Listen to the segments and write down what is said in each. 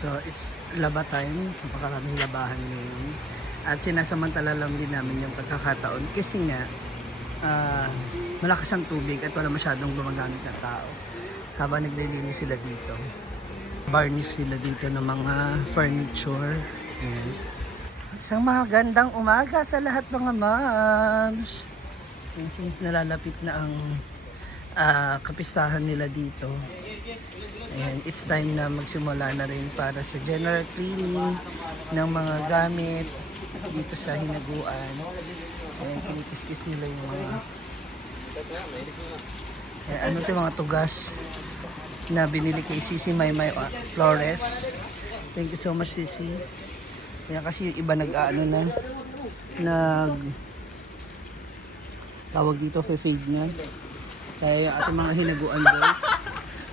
So, it's laba time. Napakaraming labahan ngayon. At sinasamantala lang din namin yung pagkakataon kasi nga malakas ang tubig at wala masyadong gumagamit na tao. Habang naglilinis sila dito. Varnish sila dito ng mga furniture. Ayan. Isang magandang umaga sa lahat mga moms. And since nalalapit na ang kapistahan nila dito. Ayan, it's time na magsimula na rin para sa general cleaning ng mga gamit dito sa hinaguan. Ayan, kinikis-kis nila yung mga ano ito, mga tugas na binili kay Sisi Maymay Flores. Thank you so much, Sisi. Ayan, kasi yung iba nag-ano na tawag dito, fade na. Kaya yung ating mga hinaguan boys.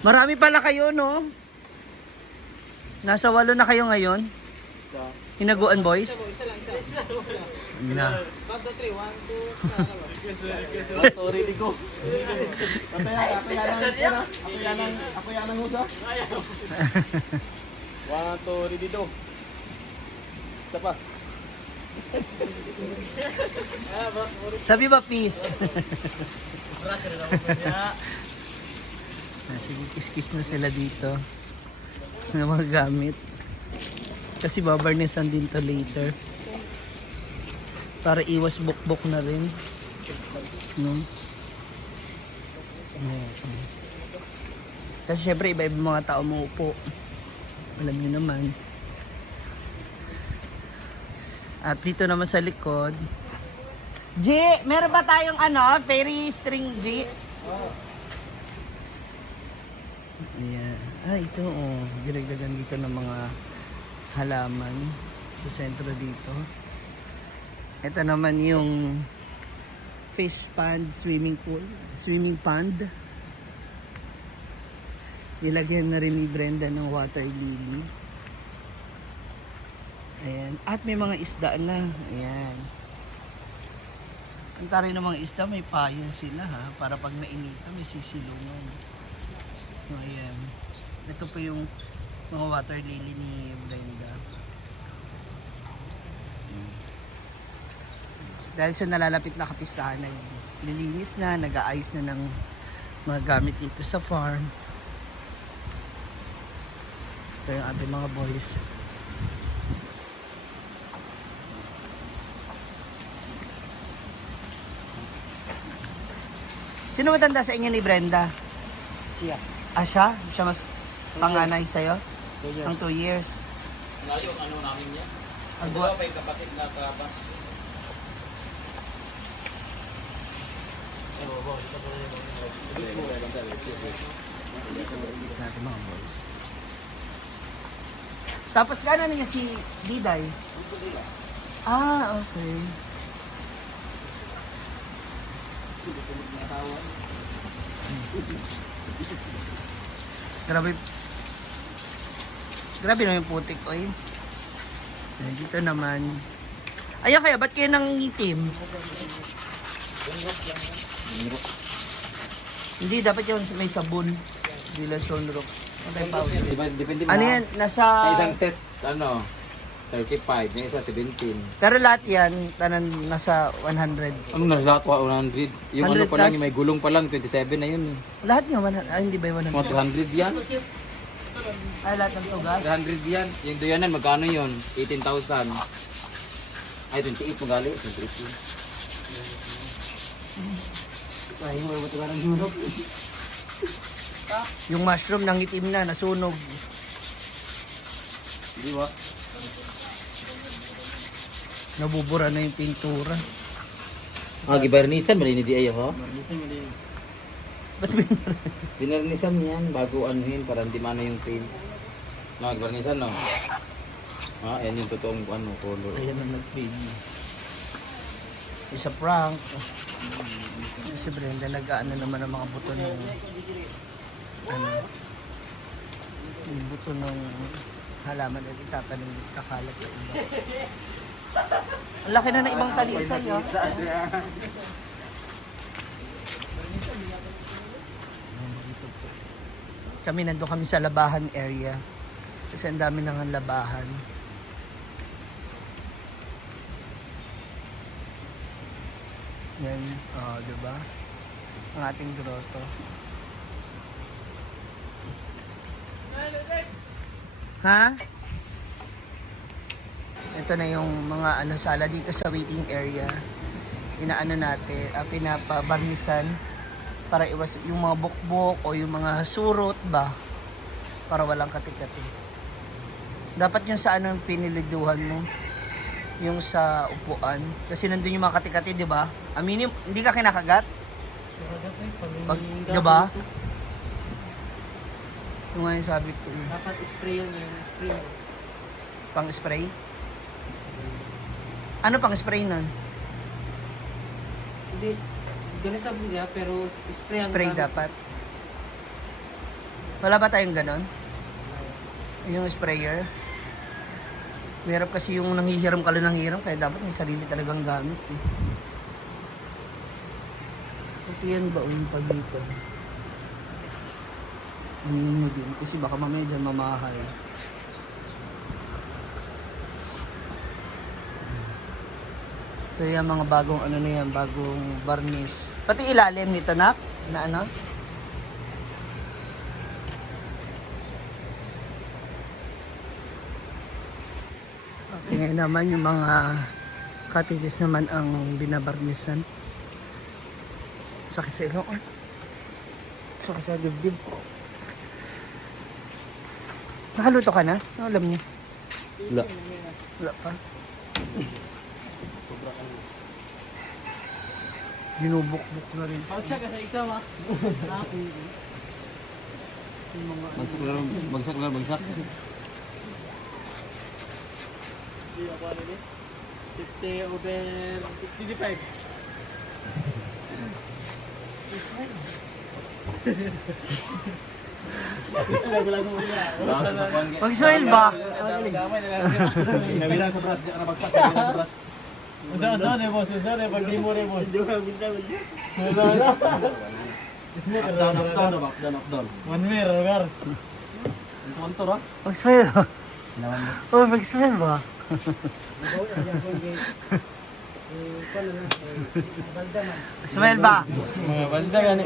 Marami pala kayo, no? Nasa 8 na kayo ngayon? Hinaguan boys? Na. 1, 2, 3, 1, 2, Sorry, di ko. Ako yan ang usa. 1, 2, ready do. Isa pa. Sabi ba peace? Sige, kiss-kiss na sila dito ng mga gamit. Kasi babarnisan din to later. Para iwas bukbok na rin. No? Kasi syempre iba-iba mga tao maupo. Alam niyo naman. At dito naman sa likod. G, meron ba tayong fairy string G? Ayan. Ito ginagdagan dito ng mga halaman sa sentro dito. Ito naman yung fish pond, swimming pond. Nilagyan na rin ni Brenda ng water lily. Ayan. At may mga isda na. Ayan. Ang taray ng mga isda, may payon sila ha. Para pag nainita, may sisilungan. So, ayan. Ito po yung mga water lily ni Brenda. Dahil sa nalalapit na kapistahan na yun, lilinis na, nag-aayos na ng mga gamit dito sa farm. Ito yung ating mga boys. Sino matanda sa inyo ni Brenda? Siya. Siya? Siya mas panganay sa'yo? 2 years. Ang 2 years. Ngayon, namin niya? Ang Dalawa pa yung kapatid na kaba. natin mga boys. Tapos kanan niya si Diday? Okay. Grabe. Grabe na yung putik, oy. Dito naman. Ayan kaya, ba't kayo nangitim? Hindi, dapat yung may sabon. Hindi lang sunrock. Depende Ano yan? Nasa... Sa isang set, 35, yung isa 17. Pero lahat yan, tanan nasa 100. Ano na lahat? 100. Yung 100 pa lang, plus? yung may gulong pa lang, 27 na yun eh. Lahat nga, hindi ba yung 100? Mga 300 yan. Ay, lahat ng tugas? 300 yan. Yung doyanan, magkano yun? 18,000. Ay, 28 magali. 28 yun. Ay, wala ba ito ng yung mushroom nangitim na, nasunog. Di ba? Nabubura na yung pintura. Gibarnisan, malini di ayo ho? Ba't bin... Binarnisan yan, bago anuhin, para hindi mana yung paint. Gibarnisan, no? Yan yung totoong color. Ayan na nag-fade na. Isa prank. Si Brenda nag-ano naman ang mga buto ng yung buto ng halaman at itatanim dito kakalat sa iba. Ang laki na ng ibang talisay, ha? Kami nandun kami sa labahan area. Kasi ang dami nang labahan. Yan, diba? Ang ating grotto. Ha? Ito na yung mga sala dito sa waiting area. Inaano natin, pinapabarnisan para iwas yung mga bukbok o yung mga surot ba para walang katik-katik. Dapat yung sa piniliduhan mo, yung sa upuan kasi nandun yung mga katik-katik, di ba? Aminin, hindi ka kinakagat? Di ba? Yung nga yung sabi ko. Dapat spray yun spray. Pang spray? Ano pang spray nun? Hindi, ganito niya pero spray Spray dapat. Wala ba tayong ganon? Yung sprayer? Mahirap kasi yung nanghihiram ka lang ng hiram kaya dapat may sarili talagang gamit eh. Ito yan ba yung paglitan? Ano mo din? Kasi baka mamaya dyan mamahal. So yan mga bagong na yan, bagong varnish. Pati ilalim nito na ano? Okay, ngayon naman yung mga cottages naman ang binabarnisan. Sakit sa ilong. Sakit sa dibdib. Nakaluto ka na? Ano alam niyo? Wala. Wala pa. Binubok-bok na rin. Pagsa ka sa isa ma. Bagsak lang, bagsak. Hindi ako ano ni. 50 over 55. Mag-smile ba? Nabilang sa brass, di ka na bagsak. Nabilang sa brass. Unsa na boss, unsa na pag limo na boss. Up down. One way lugar. Kontor ha. Mag-smile ba? Oh, mag-smile ba? Smile ba? Mga balda gani.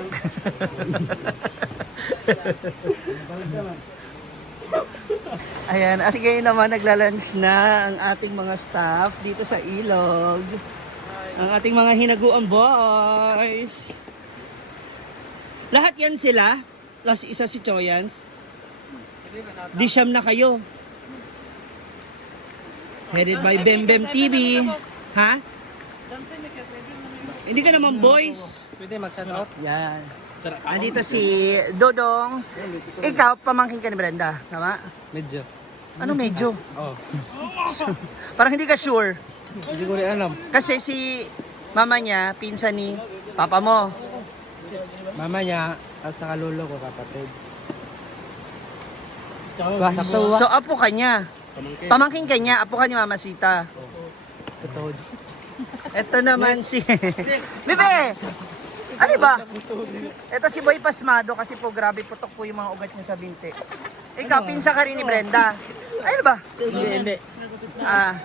Ayan, at ngayon naman naglalunch na ang ating mga staff dito sa Ilog. Ang ating mga hinaguang boys. Lahat yan sila. Plus isa si Choyans. Di siyam na kayo. Headed by Bembem TV. Ha? Hindi ka naman boys. Pwede mag-shoutout? Yan. Andito si Dodong. Ikaw, pamangkin ka ni Brenda. Tama? Medyo. Ano medyo? Oo. Parang hindi ka sure. Hindi ko rin alam. Kasi si mama niya, pinsan ni papa mo. Mama niya at saka lolo ko kapatid. So, apo ka niya. Pamangkin ka niya, apo ka ni Mama Sita. Ito naman si... Bebe! Ano ba? Ito si Boy Pasmado kasi po grabe putok po yung mga ugat niya sa binti. Ikaw, pinsa ka rin ni Brenda. Ano ba? Hindi.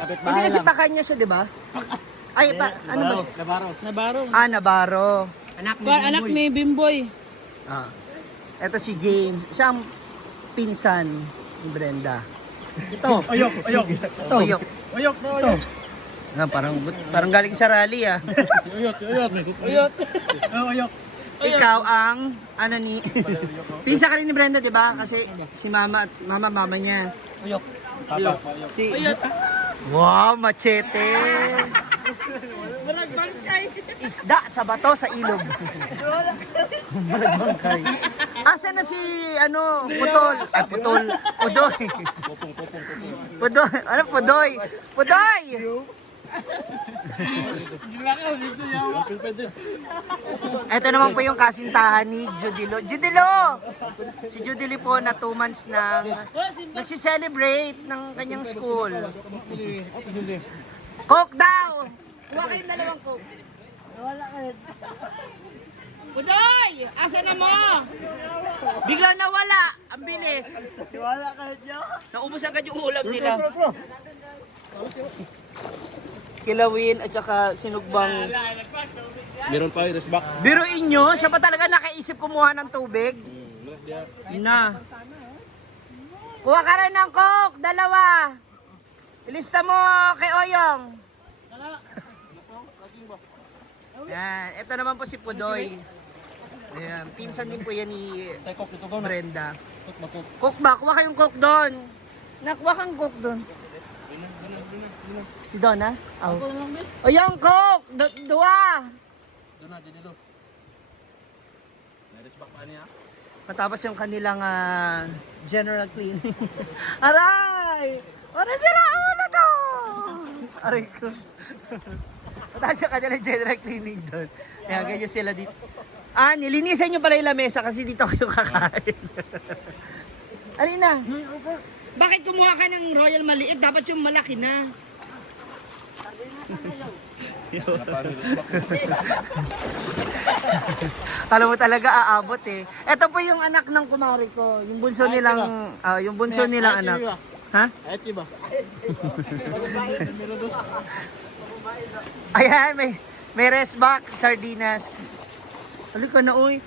Hindi kasi pakanya siya, di ba? Ay, ano ba? Nabarong. Navarro. Anak ni Bimboy. Ito si James. Siya ang pinsan ni Brenda. Ito. Ayok. Ito. Ayok. Parang galing sa rally ah. Ayok. Ikaw ang ni pinsa ka rin ni Brenda, 'di ba? Kasi si mama niya. Ayok. Si Wow, machete. Isda sa bato sa ilog. Bangkay. Asa na si Putol? Putol. Pudoy. Pudoy. Ano Pudoy? Pudoy. Ito naman po yung kasintahan ni Judilo. Si Judilo po na 2 months nang nagsi-celebrate ng kanyang school. Coke daw! Kuha kayong 2 Coke. Pudoy! Asa na mo? Biglang nawala. Ang bilis. Wala kahit niya. Naubos agad yung ulam nila. Kilawin at saka sinugbang. Meron pa yung back. Biruin nyo, siya pa talaga nakaisip kumuha ng tubig. Yun na. Kuha ka rin ng Coke, 2. Ilista mo kay Oyong. Yan, ito naman po si Pudoy. Ayan, pinsan din po yan ni Brenda. Coke ba? Kuha kayong Coke doon. Nakuha kang Coke doon. Si Donna? Oh. O yung Coke! Dua! Doon na, dito. Meron back pa niya. Matapos yung kanilang general cleaning. Aray! Ano sila ulo to? Aray ko. Matapos yung kanilang general cleaning doon. Kaya ganyan sila dito. Nilinisan nyo pala yung lamesa kasi dito kayo kakain. Alina, bakit kumuha ka ng royal maliit? Dapat yung malaki na. Alam mo talaga aabot eh. Ito po yung anak ng kumari ko, yung bunso nilang anak. Ha? Ayat ba? Ayan, may resback, sardinas. Halika na uy.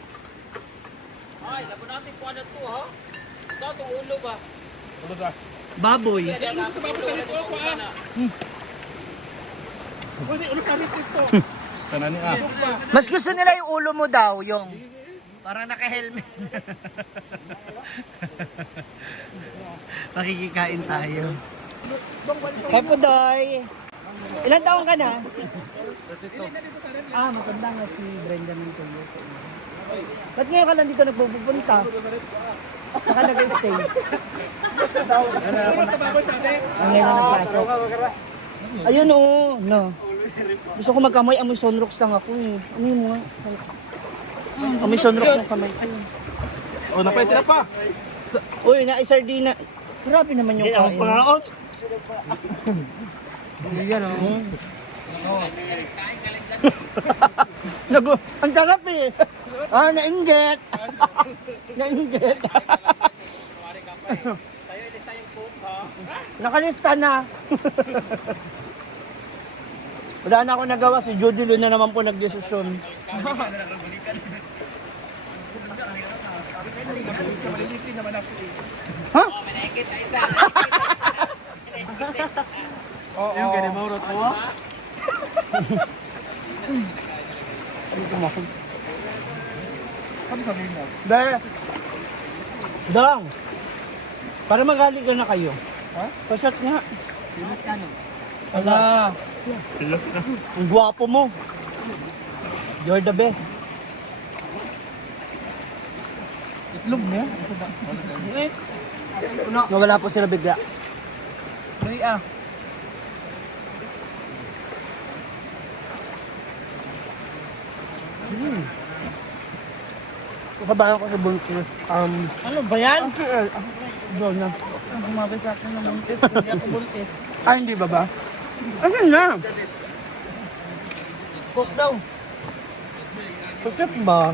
Ay, labo natin kung ano to ha. Ito, itong ulo ba? Baboy. Kanani ah. Mas gusto nila yung ulo mo daw, yung parang naka-helmet. Makikikain tayo. Kapudoy! Ilan taon ka na? Maganda nga si Brenda nito. Ba't ngayon ka lang dito nagpupunta? Saka nag-stay? Ang ngayon na nagpasok. Ayun oo, no. Gusto ko magkamay, amoy sunrocks lang ako eh. Ano yun mo nga? Amoy sunrocks ng kamay ko. Oh, napay pa. Uy, na-sardina. Grabe naman yung kain. Yan o. Ang sarap eh. Nainggit. Nainggit. Nakalista na. Wala na ako nagawa. Si Judy Luna naman po nagdesisyon. Ha? Yung ganyan mo rin ko. Ano sabihin mo? Be. Dong. Para magaling ka na kayo. Ha? Pasat nga. Pilos ka no? Ala. Ang gwapo mo. You're the best. Itlog niya? Nawala po sila bigla. Dali ah. Kabayan ko sa buntis. Ano ba yan? Doon na. Sumabay sa akin ng buntis. Hindi ako buntis. Hindi ba ba? Ano na? Cook daw. Pasat ba?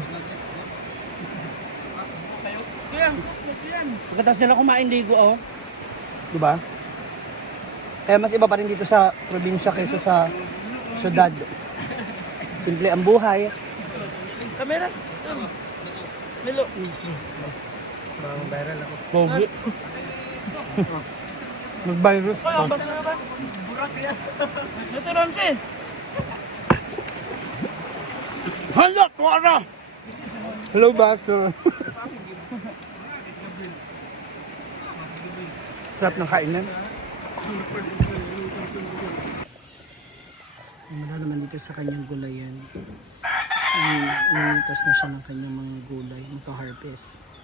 Kaya. Pagkatapos nila kumain ligo, oh. Diba? Kaya mas iba pa rin dito sa probinsya kaysa sa syudad. Simple ang buhay. Kamera. Milo. Bang viral ako. Pogi. Mag-virus pa. Basta na ba? Ito Ramsey. Hala! Tuwara! Hello, Basher. Sarap ng kainan. Wala naman dito sa kanyang gulayan. Nanitas na siya ng kanyang mga gulay. Magka-harvest.